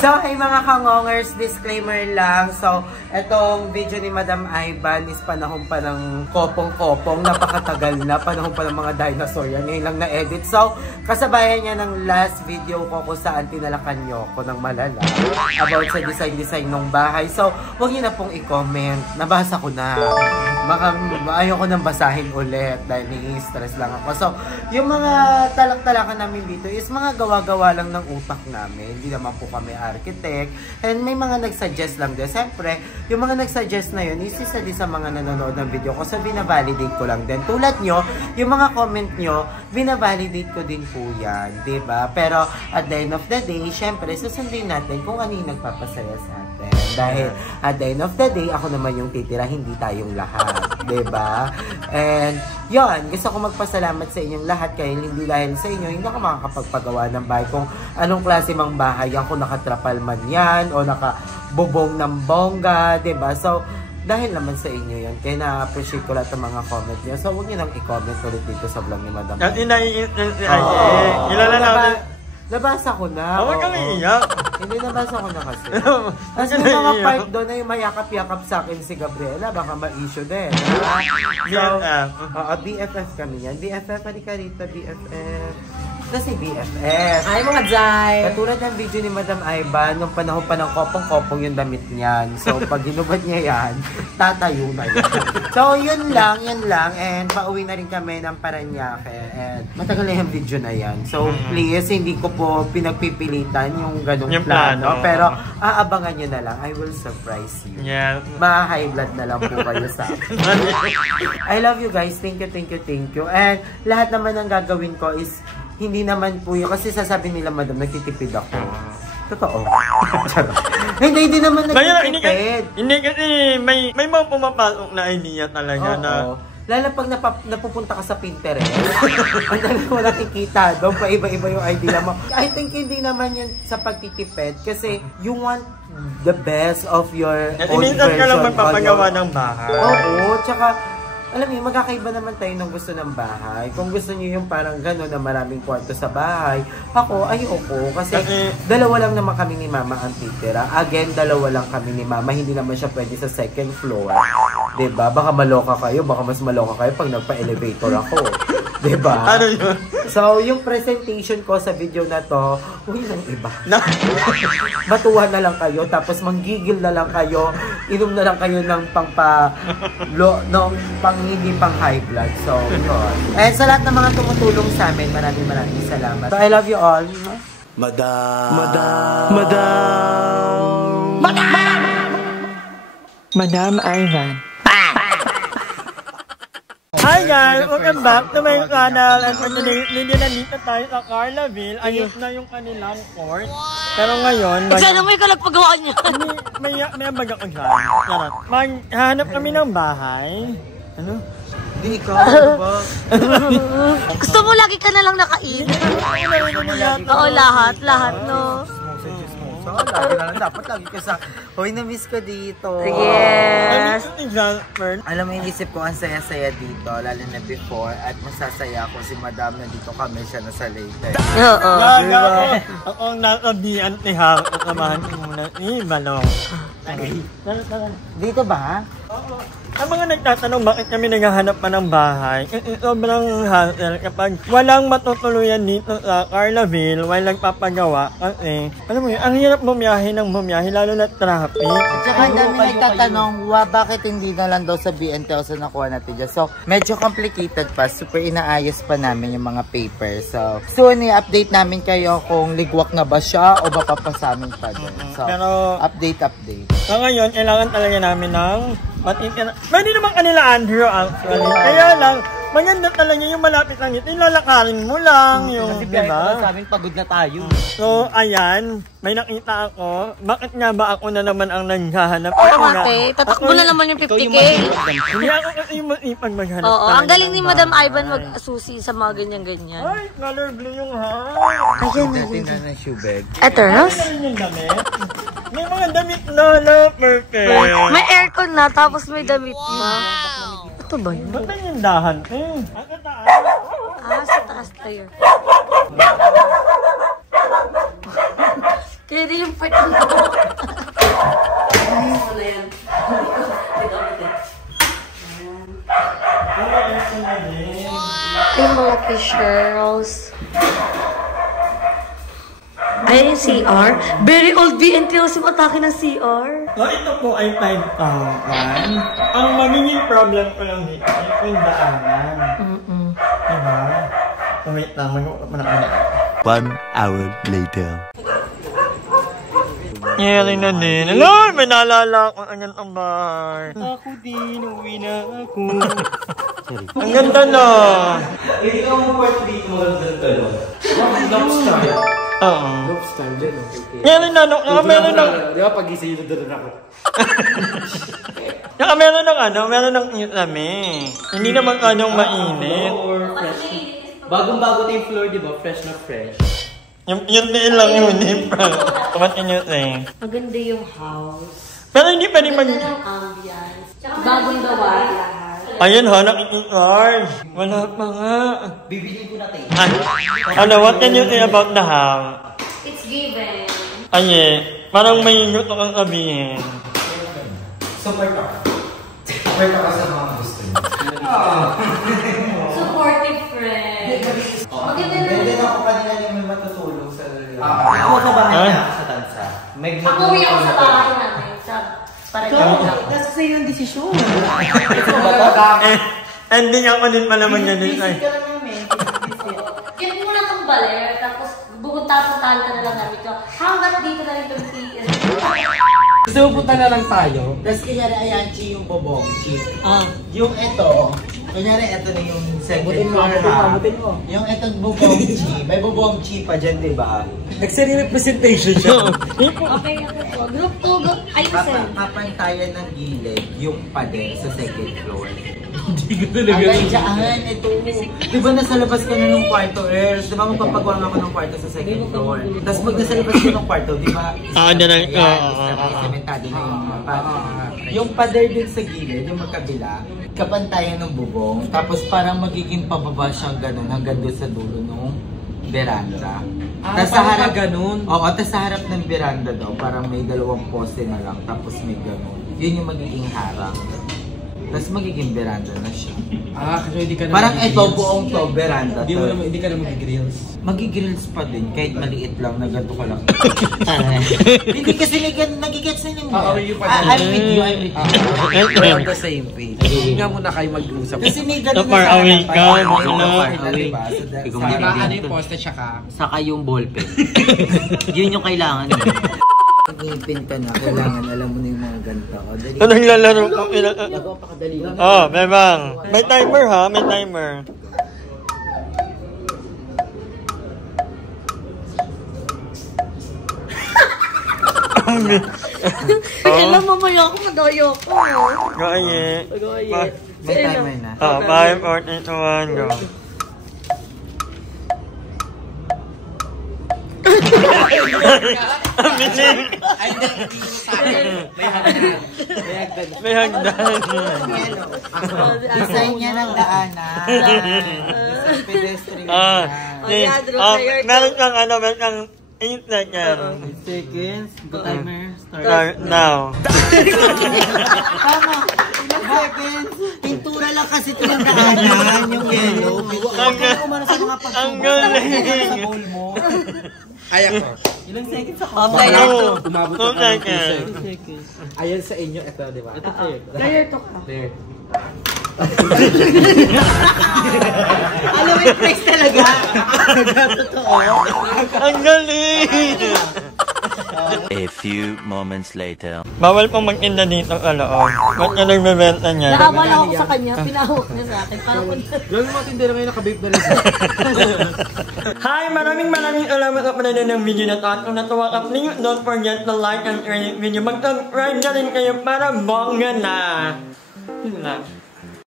So, hey mga kangongers, disclaimer lang. So, etong video ni Madam Ivan is panahon pa ng kopong-kopong. Napakatagal na. Panahon pa ng mga dinosaur yan. Ngayon lang na-edit. So, kasabayan niya ng last video ko kung saan tinalakan niyo ko ng malala about sa design ng bahay. So, huwag niyo na pong i-comment. Nabasa ko na. Ayoko nang basahin ulit dahil nai-stress lang ako. So, yung mga talak-talakan namin dito is mga gawa-gawa lang ng utak namin. Hindi naman po kami architect. And may mga nag-suggest lang din. Siyempre, yung mga nag-suggest na yun, isa din sa mga nanonood ng video ko. So, binavalidate ko lang din. Tulad nyo, yung mga comment nyo, binavalidate ko din po yan. Diba? Pero, at the end of the day, siyempre, susundin natin kung ano yung nagpapasaya sa atin. Dahil, at the end of the day, ako naman yung titira, hindi tayong lahat. Diba? And, yun, gusto ko magpasalamat sa inyong lahat kahit hindi dahil sa inyo, hindi ako makakapagpagawa ng bahay. Kung anong klase mang bahay, ako nakatrapal man yan, o nakabubong ng bongga, diba? So, dahil naman sa inyo yan, kaya na-appreciate ko lahat ng mga comment niyo. So, huwag niyo nang i-comment ulit dito sa vlog ni Madam. At kilala namin. Nabasa ko na. Huwag kang iiyak. Hindi, nabasa ko na kasi. Kasi may mga part doon na yung mayakap-yakap sa akin si Gabriela, baka ma-issue din. So, BFF kami yan. BFF, halika rito, BFF. Kasi BFF. Ay, mga Jai! Katulad ng video ni Madam Ivan, nung panahon pa ng kopong-kopong yung damit niyan. So, pag ginubad niya yan, tatayo na yan. So, yun lang. And pauwi na rin kami ng Paranaque. And matagal na yung video na yan. So, please, hindi ko po pinagpipilitan yung ganung plano. Pero, aabangan nyo na lang. I will surprise you. Yeah. Ma-high blood na lang po kayo sa akin. I love you guys. Thank you. And lahat naman ng gagawin ko is hindi naman po yun. Kasi sasabi nila, Madam, nagtitipid ako. Totoo. hindi naman nagtitipid. Hindi kasi may mga pumapasok na idea talaga na. Lalo pag napupunta ka sa Pinterest, ang dami mo nakikita doon, pa-iba-iba yung idea mo. I think hindi naman yun sa pagtitipid kasi you want the best of your own version. Minsan ka lang magpapagawa ng bahay. Oo, tsaka alam niyo, magkakaiba naman tayo ng gusto ng bahay. Kung gusto niyo yung parang gano'n na maraming kwarto sa bahay, ako, ayoko. Kasi dalawa lang naman kami ni Mama ang titira. Again, dalawa lang kami ni Mama. Hindi naman siya pwede sa second floor. Diba? Baka maloka kayo. Baka mas maloka kayo pag nagpa-elevator ako. Diba? Ano yun? So, yung presentation ko sa video na to, uy, nang iba. Matuwa na lang kayo, tapos manggigil na lang kayo, inom na lang kayo ng hindi pang high blood. So, yun. And sa lahat ng mga tumutulong sa amin, maraming salamat. So, I love you all. Madam Ivan. Hi guys! Welcome back to my channel. And for today, nandito tayo sa Carlaville. Ayos na yung kanilang court. Pero ngayon, Sana mo ikaw nagpagawa niya. may ambag ako dyan. Charot. Maghanap kami ng bahay. Ano? Hindi ikaw, ba? Gusto mo lagi ka na lang nakain? Oo, lahat, no? Dapat lagi ka sa, hoy, na-miss ko dito. Yes. Alam mo, inisip ko ang saya-saya dito, lalo na before, at masasaya ako si Madam na dito kami siya nasa Leyte. Oo. Ako ang nakabihan ni Hal. Kasamahan ko muna. Balong. Dito ba? Oo. Ang mga nagtatanong bakit kami naghahanap pa ng bahay, sobrang hassle kapag walang matutuluyan dito sa Carlaville while nagpapagawa. Kasi, alam mo yun, ang hirap bumiyahe ng bumiyahe, lalo na traffic. At saka ang dami nagtatanong, bakit hindi na lang daw sa BNT o sa nakuha natin dyan. So, medyo complicated pa. Super inaayos pa namin yung mga papers. So, soon i-update namin kayo kung ligwak na ba siya o mapapasamin pa din. So, pero, update. So, ngayon, kailangan talaga namin ng pwede naman kanila Andrew actually. Kaya lang, maganda talaga yung malapit lang ito. Lalakarin mo lang yung, kasi diba? Sa amin, pagod na tayo. So, ayan. May nakita ako. Bakit nga ba ako na naman ang naghahanap? Oo, ate. Tatakbo na naman yung 50K. Hindi ako kasi yung masipag maghanap. Oo, ang galing ni Madam Ivan mag-susi sa mga ganyan-ganyan. Ay, color blue yung ha. Ayan na shoe bag. Eto, Ross? Yung damit. May mga damit na perfect. May aircon na, tapos may damit na. Ito ba yun? Ba't yung dahan? Asa taas? Sa taas tayo. Kaya rin yung part mo. Ayun mo na yan. Ay, mga t-shirts. Ay, yung CR. Very old BNT yung atake ng CR. So, ito po ay 5,000. Ang magiging problem ko lang dito ay yung daanan. Diba? So, wait lang. Mag-uusap na ako. 1 hour later. Yari na din. Alam, may naalala ko ang gandang bahay. Ako din, uwi na ako. Ang ganda na. Ikaw mo part dito mo lang sa talon. Lobster. Oo. Lobster dyan. Yari na, meron ng... Di ba pag-isay na doon ako? Meron ng meron ng inami. Hindi naman mainit. Bagong-bago na yung floor, di ba? Fresh na fresh. Yun din lang yun, di ba? Continue thing. Maganda yung house. Pero hindi pa rin mag... Maganda yung ambience. Bagong gawa lahat. Ayun ha, nakikicharge. Wala pa nga. Bibili ko natin. Ano, what can you say about the house? It's given. Ay, parang may gusto kang sabihin. Support ako. Support ako sa mga gusto niyo. Supportive friend. Maganda na. Pwede na ako kanina yung may matutulog sa lalo. Ako sa bahay na sa tansa. Ako uwi ako sa bahay namin. Nasa sa'yo yung desisyon. Hindi ako din pala mag-ganit. Busy ka lang namin. Kaya mo na itong baler, tapos pupunta-puntahan ka na lang namin ito. Hanggat dito na rin itong tiis. Gusto mo punta na lang tayo. Tapos kanyari ayan, Chi yung bobong. Chi. Yung ito, kanyari ito na yung second floor ha. Yung itong bobong Chi. May bobong Chi pa dyan, diba? Nag-seri representation siya. Okay, ako. Group 2, group... Ay, Papantayan ng gilid yung pader sa second floor. Hindi ko talaga. Ay, dyan, ito. Diba nasa labas ka na ng kwarto, Ers? Diba magpapagawa ako ng kwarto sa second floor? Tapos pag nasa labas ka ng kwarto, diba? Sementado na yung mga pader. Yung pader din sa gilid, yung magkabila, kapantayan ng bubong. Tapos parang magiging pababa siyang ganun hanggang doon sa dulo nung veranda. Tas sa harap ganun? Oo, tas sa harap ng veranda daw, parang may dalawang poste na lang, tapos may ganun. Yun yung magiging harang. Tapos magiging veranda na siya. Kasi hindi ka na parang ito, buong to, veranda. Hindi ka na mag-grills. Mag-grills pa din, kahit maliit lang, na ganito ka lang. Hindi kasi nagigets na yung I'm with you, I'm with you. We're on the same page. Hindi nga muna kayo mag-usap. Kasi may ganun far away ka, diba? Diba, ano yung poste tsaka? Saka yung ballpen. Yun yung kailangan mo. Pag-ipin ka na, kailangan alam mo na yung mga ganta ko. Anong lalaro ko? Napakadali lang. Oh, bebang. May timer ha, may timer. Kailan mamaya ako, madayo ko. Gaya. May timer na. 5, 4, 3, 2, 1, go. May hagdan. Design niya ng daanan. Pedestrian. Meron kang meron kang 8 seconds. 8 seconds. Go timer. Start now. Tama. 8 seconds. Pintura lang kasi ito ng daanan. Yung yellow. Huwag ka kumano sa mga pagkuha. Ang galing. Sa bowl mo. Ay ako. Ilang seconds ako? Umabot Two na ng 2 seconds. seconds. Ayan sa inyo, ito, di ba? Ito sa'yo. Player to ka. There. Alam mo yung place talaga. Totoo. Ang galing. A few moments later. Bawal pong mag-inda dito sa loob. Ba't ka nagbebenta niya? Nakawala ako sa kanya, pinahawak niya sa akin. Parang Gawin mo matindi na ngayon, nakababe na rin siya. Hi! Maraming salamat sa panonood ng video na to. At kung natuwa ka, please don't forget to like and share this video. Mag-subscribe na rin kayo para bongga na. Yun lang.